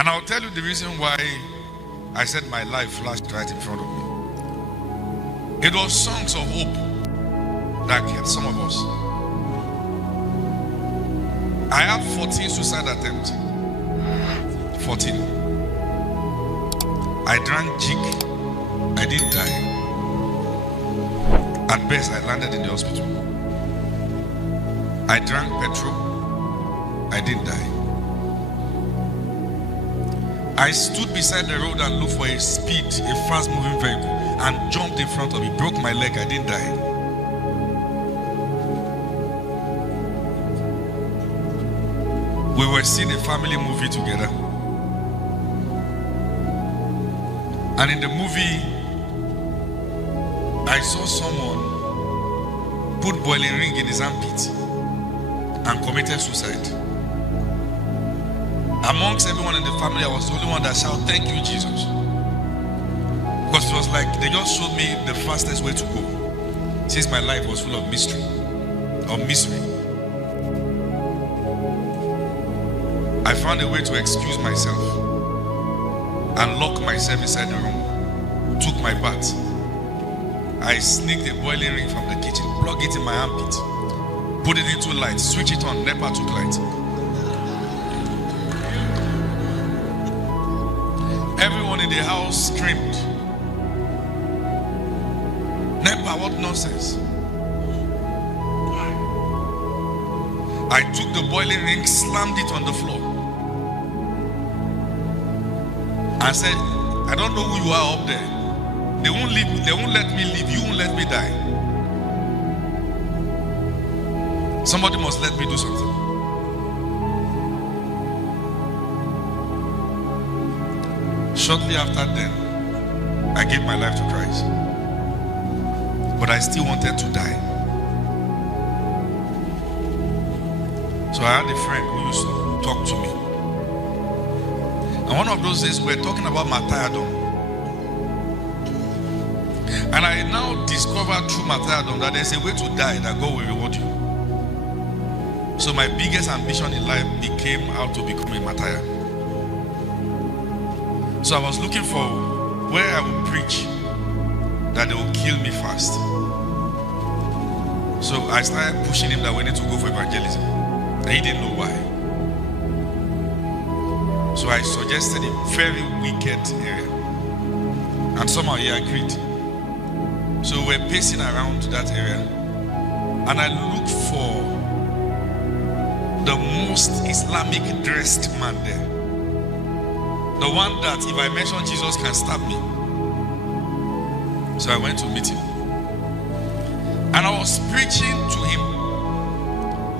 And I'll tell you the reason why I said my life flashed right in front of me. It was songs of hope that kept some of us. I had 14 suicide attempts. 14. I drank jig. I didn't die. At best, I landed in the hospital. I drank petrol. I didn't die. I stood beside the road and looked for a fast-moving vehicle and jumped in front of it. Broke my leg. I didn't die. We were seeing a family movie together. And in the movie, I saw someone put boiling ring in his armpit and committed suicide. Amongst everyone in the family, I was the only one that shouted, "Thank you, Jesus." Because it was like they just showed me the fastest way to go, since my life was full of mystery or misery. I found a way to excuse myself and lock myself inside the room. Took my bath. I sneaked a boiling ring from the kitchen, plug it in my armpit, put it into light, switch it on, NEPA took light. Everyone in the house screamed, "NEPA, what nonsense." I took the boiling ring, slammed it on the floor, and said, "I don't know who you are up there. They won't leave me, they won't let me live, you won't let me die. Somebody must let me do something." Shortly after then, I gave my life to Christ. But I still wanted to die. So I had a friend who used to talk to me. And one of those days we were talking about martyrdom. And I now discovered through martyrdom that there's a way to die that God will reward you. So my biggest ambition in life became how to become a martyr. So I was looking for where I would preach that they will kill me fast. So I started pushing him that we need to go for evangelism. And he didn't know why. So I suggested a very wicked area. And somehow he agreed. So we're pacing around that area. And I looked for the most Islamic dressed man there. The one that if I mention Jesus can stab me. So I went to meet him. And I was preaching to him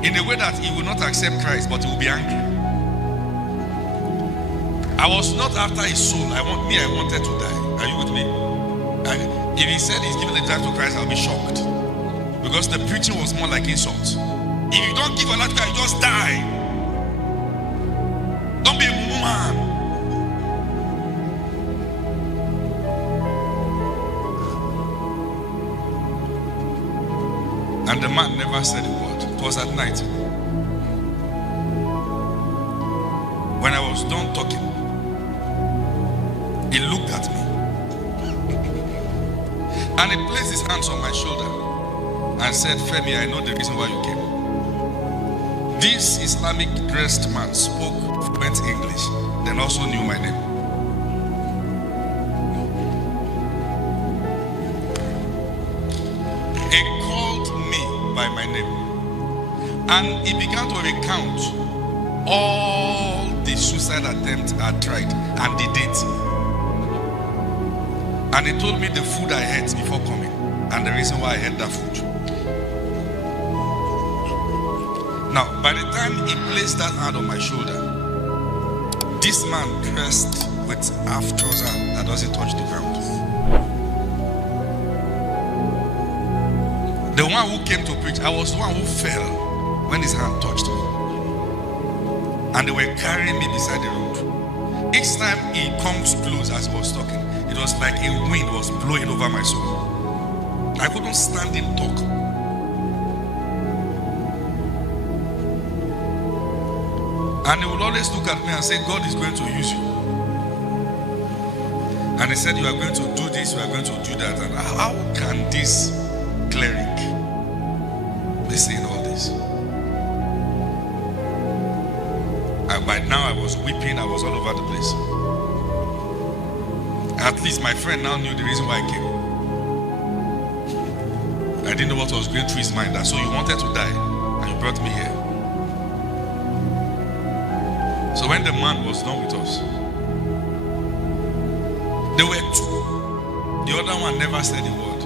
in a way that he would not accept Christ, but he would be angry. I was not after his soul. I wanted to die. Are you with me? If he said he's giving the life to Christ, I'll be shocked. Because the preaching was more like insult. If you don't give your life to Christ, just die. Don't be a woman. And the man never said a word. It was at night. When I was done talking, he looked at me. And he placed his hands on my shoulder and said, "Femi, I know the reason why you came." This Islamic dressed man spoke fluent English, then also knew my name. He called me by my name. And he began to recount all the suicide attempts I tried and the date. And he told me the food I ate before coming and the reason why I ate that food. Now, by the time he placed that hand on my shoulder, this man dressed with half trouser that doesn't touch the ground. The one who came to preach, I was the one who fell when his hand touched me. And they were carrying me beside the road. Each time he comes close as he was talking, it was like a wind was blowing over my soul. I couldn't stand him talk. And he would always look at me and say, God is going to use you. And he said, you are going to do this, you are going to do that. And how can this cleric be saying all this? And by now I was weeping, I was all over the place. At least my friend now knew the reason why I came. I didn't know what was going through his mind. And so you wanted to die, and you brought me here. So when the man was done with us, there were two. The other one never said a word.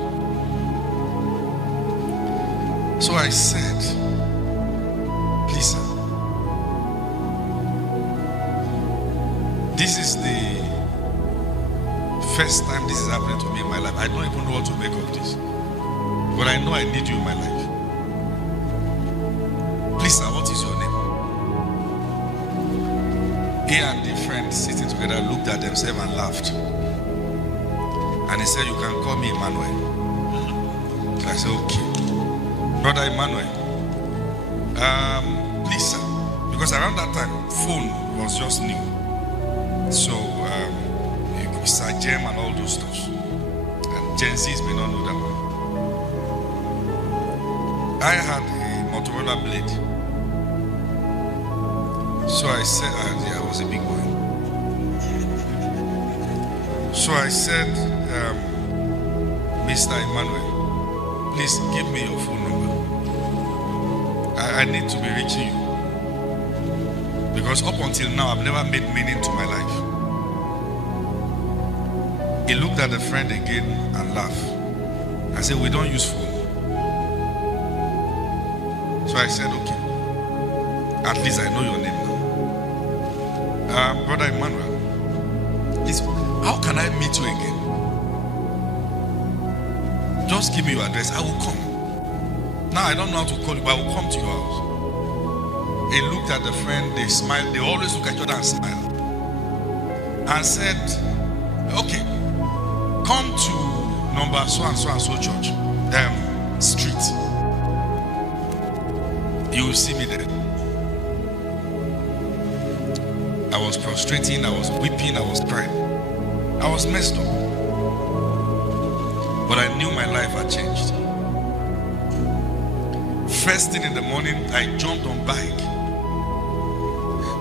So I said, please, sir, this is the first time this is happening to me in my life. I don't even know what to make of this. But I know I need you in my life. Please, sir, what is your name? He and the friend sitting together looked at themselves and laughed. And he said, you can call me Emmanuel. So I said, okay. Brother Emmanuel, please, sir, because around that time, phone was just new. So, Sir Jem and all those stuff. And Gen Zs may not know that one. I had a Motorola blade. So I said, I was a big boy. So I said, Mr. Emmanuel, please give me your phone number. I need to be reaching you. Because up until now, I've never made meaning to my life. He looked at the friend again and laughed. I said, we don't use phone. So I said, okay. At least I know your name now. Brother Emmanuel, please, how can I meet you again? Just give me your address. I will come. Now I don't know how to call you, but I will come to your house. He looked at the friend, they smiled. They always look at each other and smile. And said, okay, come to number so and so church, street. You will see me there. I was prostrating, I was weeping, I was crying. I was messed up. But I knew my life had changed. First thing in the morning, I jumped on bike.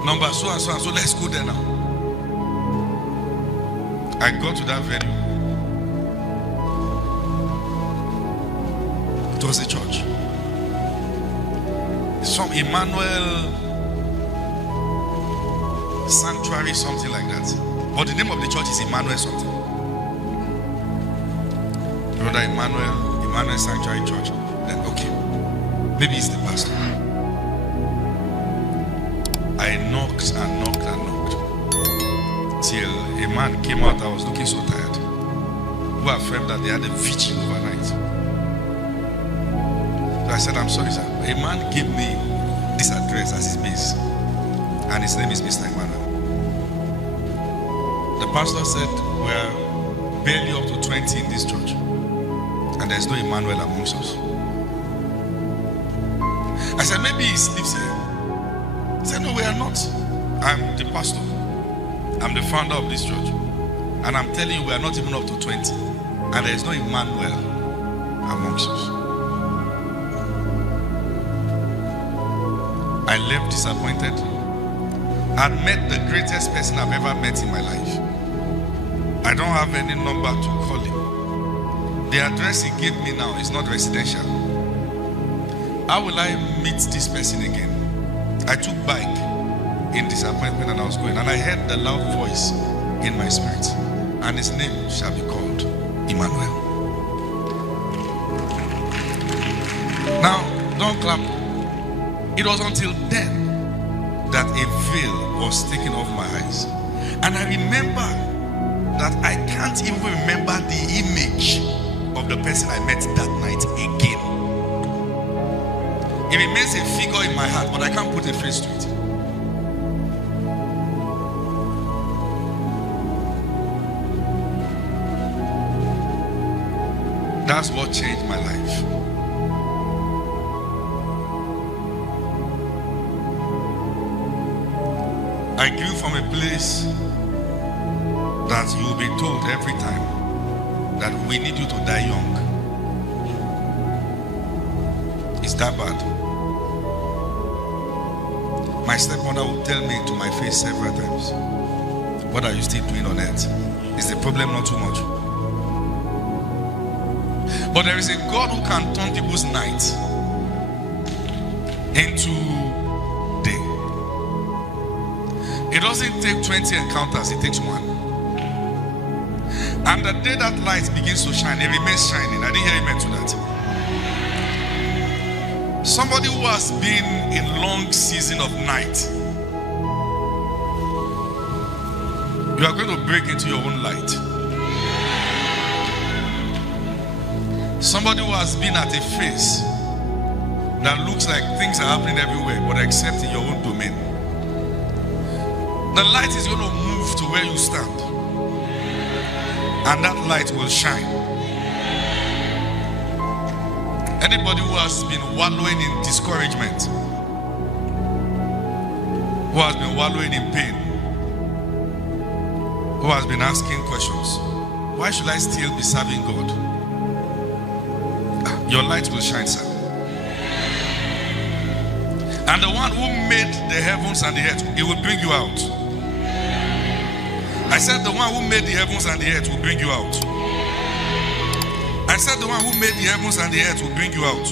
Number so and so, let's go there now. I got to that venue. It was a church. Some Emmanuel Sanctuary, something like that. But the name of the church is Emmanuel something. Brother Emmanuel Sanctuary Church. Then okay, maybe it's the pastor. I knocked and knocked and knocked till a man came out. I was looking so tired. Who affirmed that they had a vigil overnight. So I said, I'm sorry, sir. A man gave me this address as his base, and his name is Mr. Emmanuel. The pastor said, we're barely up to 20 in this church, and there's no Emmanuel amongst us. I said, maybe he sleeps here. He said, no, we are not. I'm the pastor. I'm the founder of this church. And I'm telling you, we are not even up to 20. And there's no Emmanuel amongst us. I left disappointed. I'd met the greatest person I've ever met in my life. I don't have any number to call him. The address he gave me now is not residential. How will I meet this person again? I took bike in disappointment and I was going, and I heard the loud voice in my spirit, and his name shall be called Emmanuel. Now, don't clap. It was until then that a veil was taken off my eyes, and I remember that I can't even remember the image of the person I met that night again. It remains a figure in my heart, but I can't put a face to it. That's what changed my life. I grew from a place that you will be told every time that we need you to die young. It's that bad. My stepmother would tell me to my face several times, what are you still doing on earth? Is the problem not too much? But there is a God who can turn people's night into day. It doesn't take 20 encounters, it takes one. And the day that light begins to shine, it remains shining. I didn't hear amen to that. Somebody who has been in long season of night, you are going to break into your own light. Somebody who has been at a phase that looks like things are happening everywhere, but except in your own domain. The light is going to move to where you stand, and that light will shine. Anybody who has been wallowing in discouragement, who has been wallowing in pain, who has been asking questions, why should I still be serving God? Your light will shine, sir. And the one who made the heavens and the earth, it will bring you out. I said the one who made the heavens and the earth will bring you out. I said the one who made the heavens and the earth will bring you out.